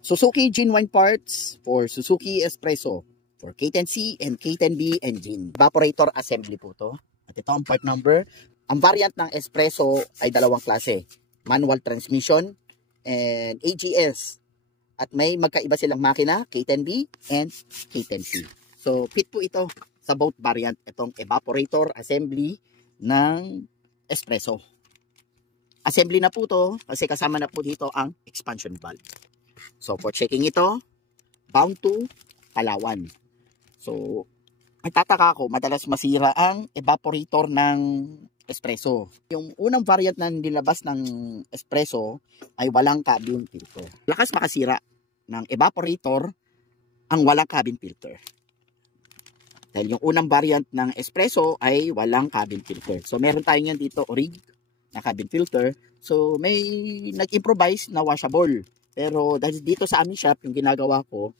Suzuki genuine parts for Suzuki Espresso for K10C and K10B engine. Evaporator assembly po to. At ito ang part number. Ang variant ng Espresso ay dalawang klase. Manual transmission and AGS. At may magkaiba silang makina, K10B and K10C. So, fit po ito sa both variant. Itong evaporator assembly ng Espresso. Assembly na po to kasi kasama na po dito ang expansion valve. So, for checking ito, bound to Palawan. So, nagtataka ako, madalas masira ang evaporator ng Espresso. Yung unang variant na nilabas ng Espresso ay walang cabin filter. Lakas makasira ng evaporator ang walang cabin filter. Dahil yung unang variant ng Espresso ay walang cabin filter. So, meron tayo yan dito, orig na cabin filter. So, may nag-improvise na washable. Pero dahil dito sa aming shop, yung ginagawa ko,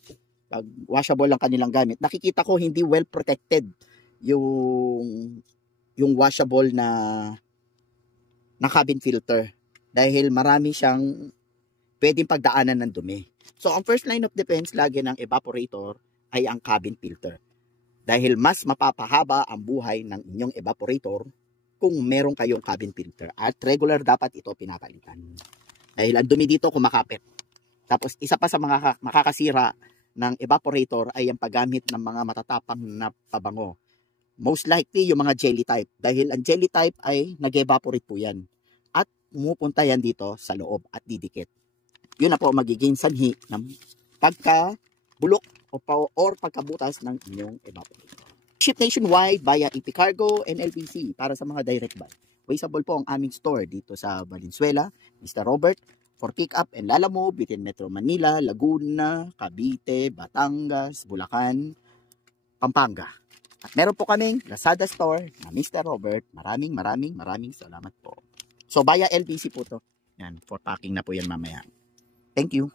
pag washable lang kanilang gamit, nakikita ko hindi well protected yung washable na cabin filter. Dahil marami siyang pwedeng pagdaanan ng dumi. So, ang first line of defense lagi ng evaporator ay ang cabin filter. Dahil mas mapapahaba ang buhay ng inyong evaporator kung meron kayong cabin filter. At regular dapat ito pinapalitan. Dahil ang dumi dito kumakapit. Tapos isa pa sa mga makakasira ng evaporator ay ang paggamit ng mga matatapang na pabango. Most likely yung mga jelly type. Dahil ang jelly type ay nag-evaporate po yan. At pumupunta yan dito sa loob at didikit. Yun na po magiging sanhi ng pagkabulok or pagkabutas ng inyong evaporator. Ship nationwide via EP Cargo and LBC para sa mga direct buy. Available po ang aming store dito sa Valenzuela, Mr. Robert, for pick-up and lalamove within Metro Manila, Laguna, Cavite, Batangas, Bulacan, Pampanga. At meron po kaming Lazada store na Mr. Robert. Maraming salamat po. So, via LBC po to. Yan, for packing na po yan mamaya. Thank you.